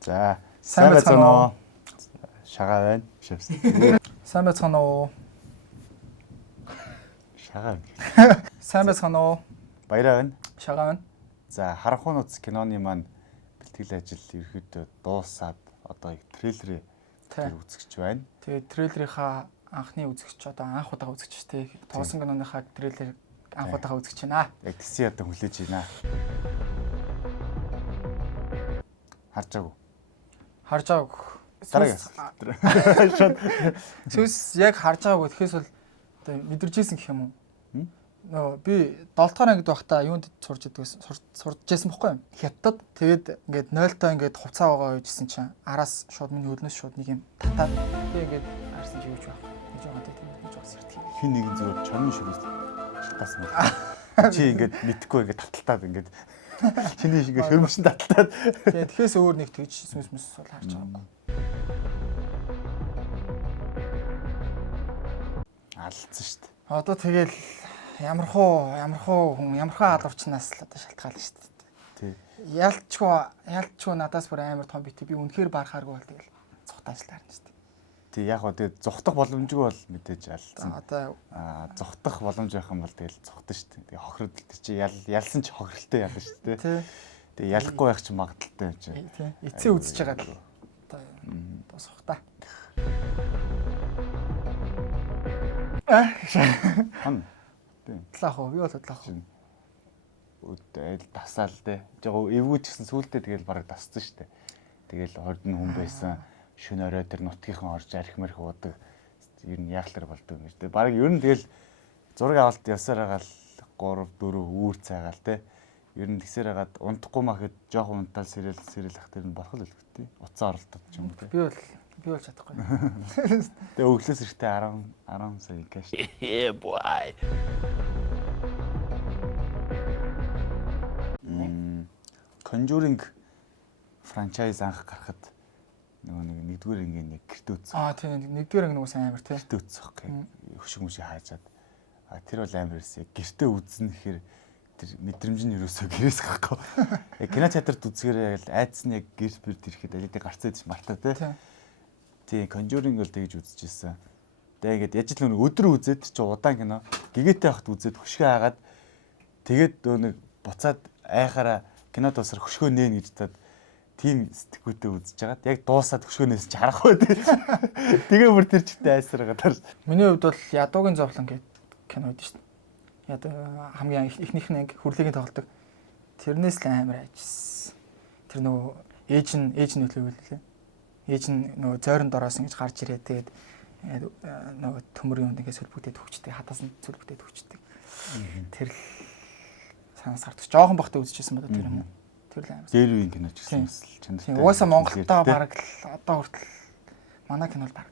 За, сайн байцгаана уу? Шагаа байна. Шивсэн. Сайн байцгаана уу? Шагаа. Сайн байцгаана уу? Баяраа байна. Шагаа байна. За, Харанхуй нууц киноны маань бэлтгэл ажил ерөөдөө дуусаад одоо трейлерээ үзэгч байна. Тэгээд трейлерийнхаа анхны үзэгч одоо анх удаага үзэгч тий. Тоосон киноныхаа трейлер анх удаага үзэгч байна. Яг тэсээ одоо хүлээж байна. Харж байгаагүй. Харж байгааг. Дараагийн. Сүс яг харж байгаагүй. Тэгэхээс бол одоо мэдэрчээсэн гэх юм уу? Нөө би 7 дугаар ангид байхдаа юунд сурж ирсэн бохгүй юм. Хятад тэгээд ингээд 0-тоо ингээд хувцаа байгаа үйжсэн чинь араас шууд миний өлнөөс шууд нэг юм татаад би ингээд арсан чи юуж байх. Гэж байгаа тийм нэг жоос ирдэг. Хин нэгэн зүгээр чонын шүрээс шатаасан байна. Чи ингээд мэдхгүй ингээд таталтаад ингээд чиний шиг ингээд хөрмөшин таталтаад тэгээд тэгэхээс өөр нэг тэгж сүмс бол харж байгаагүй. Алдсан шүү дээ. Одоо тэгэл ямархуу хүн ямархуу алуурчнаас л одоо шалтгаална шүү дээ. Тий. Ялчгүй надаас бүр амар том бит. Би үнэхээр барахааргүй бол тэгэл цухтаа ажил таарна шүү дээ. Тий, яг гоо тэгээд зүхтах боломжгүй бол мэдээж алдсан. Одоо зүхтах боломж байх юм бол тэгэл зүхтэн шүү дээ. Тэгээ хохирол тэр чи ялсан ч хохиролтой ялна шүү дээ. тий. Тэгээ ялахгүй байх чи магадaltaй юм чи. Тий. Эцээ үзэж байгаа л одоо дуусах та. Хан. Тлаах уу? Би бол тлаах уу? Өдөл тасаал дээ. Жоо эвгүй ч гэсэн сүултээ тэгэл бараг тассан шүү дээ. Тэгэл хорд нь хүн байсан. Шүн орой тэр нутгийнхан орж арх мэрх уудаг. Ер нь яахлаар болдог юм шүү дээ. Бараг ер нь тэгэл зураг авалт явсаар байгаа л 3 4 үүр цайгаал те. Ер нь тэгсээр хагаад унтахгүй махад жоохон унтаал сэрэл ах тэр нь болох л үлгтэй. Уцаа оролдод ч юм уу те. Би бол чадахгүй. Тэгээ өглөөс ихтэй 10 сая кэш. Boy. Conjuring франчайз анх гарахад нэгдүгээр ингээ нэг гэрте үзсэн. Тийм нэгдүгээр нэг сайн амар тий. Гэрте үзсэн хэрэг хөшиг мөшиг хаажаад. Тэр бол амар эсэ. Гэрте үзнэ гэхээр тэр мэдрэмж нь ерөөсөө гэрээс гарахгүй. Яг кино театрт үзэхээр айдас нь яг гэрс бэрд ирэхэд алидыг гарцаад ич мартаа тий. Тийм Conjuring бол тэгж үзчихсэн. Тэгээд яаж л өдөр үзээд чи удаан кино гэгээтэй хахад үзээд хөшгөө хаагаад тэгээд нэг буцаад айхаараа кино дуусар хөшгөө нээн гэж таад тийм сэтгүүтэй үзэж хагаад яг дуусаад хөшгөөнөөс ч харахгүй дээ. Тэгээ бүр тэр чигтээ айсаргаа таар. Миний хувьд бол Ядуугийн зовлон гэдэг кино байдаг шүү дээ. Ядуу хамгийн ихнийх нь анги хүрлэгийн тоглодог. Тэрнээс л амар айжсэн. Тэр нөгөө ээж нь нөлөөлөлээ. Ээж нь нөгөө зойрон дороос ингэж гарч ирээд тэгээд нөгөө төмөр юунд ингэ сөлбөгдөд хөвчтэй хатаас нь сөлбөгдөд хөвчтэй. Тэр л санаас гартах. Жохон бахтай үзчихсэн байна тэр юм. Тэр л амар. Дээр үеийн кино ч гэсэн чанартай. Угаасаа Монголтаа бараг л одоо хүртэл манай кино л бараг.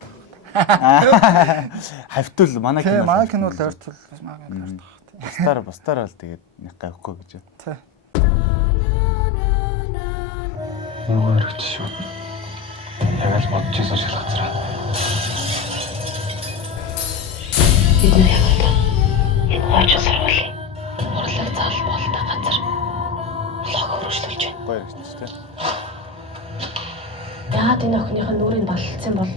Хавтул манай кино. Манай кино л ойртол бас манай кино ойртол. Бусдаар бол тэгээд нэг гавхгүй гэж байна. Тий. Нөгөө хэрэгч шүү. Яг л бодож байсан шиг газар. Бид нар яг одоо энэ хооч сургуулийн урлаг заал болтой газар лог хөрвүүлж байна. Гоё гэж тийм. Яагаад энэ охиныхын нүрийг баллцсан бол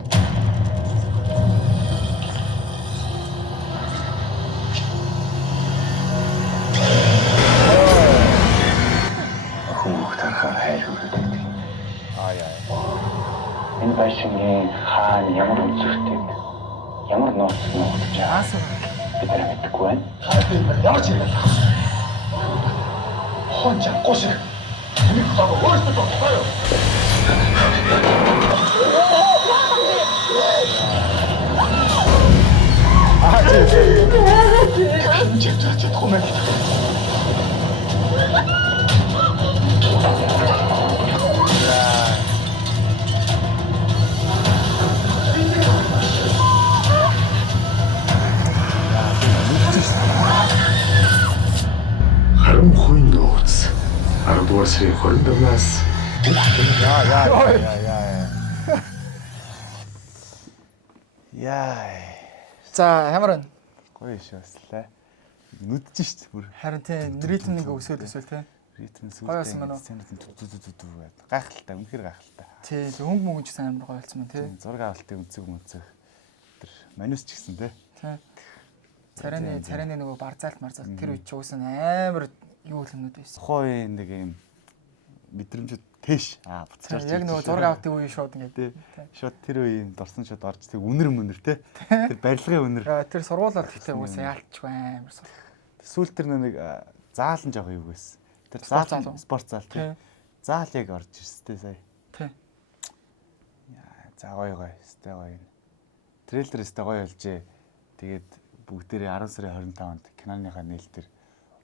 Хүүхдийнхээ хайр хүрдэг. Яа. Энэ байшингийн хаана ямар үзэгтэй ямар нууцтай нууцж байгаа бид нар мэдэхгүй байна. Ямар ч юм бэ? Хон чангагүй шиг. Энийг таагаа өөрсдөө тоглоё. Чадахгүй мэн. Харанхуй нууц 10 дугаар сарын 25-наас Яа. За ямар байна? Гоё шааслаа. Нүдэж шít бүр. Харин тий ритм нэг өсөөл тий. Ритм Гоё болсон байна уу? Гайхалтай, үнэхээр гайхалтай. Тий, хөнгө мөнгө ч сайн амар гоё болсон байна тий. Зураг авалтын үнцэг тэр манус ч гэсэн тий. Тий. Царайны нөгөө барзаалт тэр үед ч уусан амар юу юмнууд байсан. Тухайн нэг юм мэдрэмжүүд тэш буцаж Яг нөгөө зураг авалтын үеийн шууд тий. Шууд тэр үеийн дорсон шууд орж тэг үнэр тий. Тэр барилгын үнэр. Тэр сургуулаад гэхдээ уусаа яалтчгүй амар сур. Сүүл тэр нэг заалан жоо юу байсан. Тэр заал спорт зал тий. Заал яг орж ирсэн тий сая. Тий. За гоё өстэй гоё. Трейлер өстэй гоё болжээ. Тэгээд бүгдээрээ 10 сарын 25-нд киноныхаа нээлтээр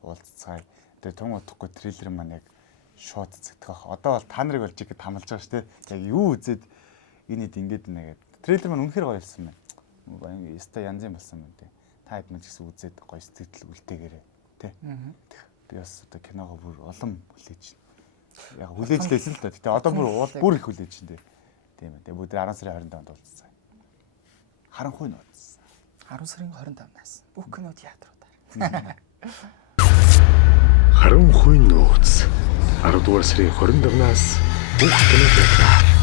уулзцгаая. Тэгээд тун удахгүй трейлер маань яг шууд цэгдэх байх. Одоо бол та нарыг болж ихэд хамлаж байгаа шүү дээ. Яг юу үзээд энэ хэд ингэж нэгээд. Трейлер маань үнэхээр гоё болсон байна. Өстэй янзын болсон байна тий. Та хэд мэн ч гэсэн үзээд гоё сэтгэл үлдээгээрээ тий. Би бас одоо киногоо бүр улам хүлээж байна. Яг хүлээж лээсэн л да. Гэтэ одоо бүр их хүлээж байна тий. Тийм ээ. Тэгээ бүгд 10 сарын 25-нд уулзсан. Харанхуй нууц. 10 сарын 25-наас бүх кино театруудаар. Харанхуй нууц 10 дугаар сарын 25-наас бүх кино театраар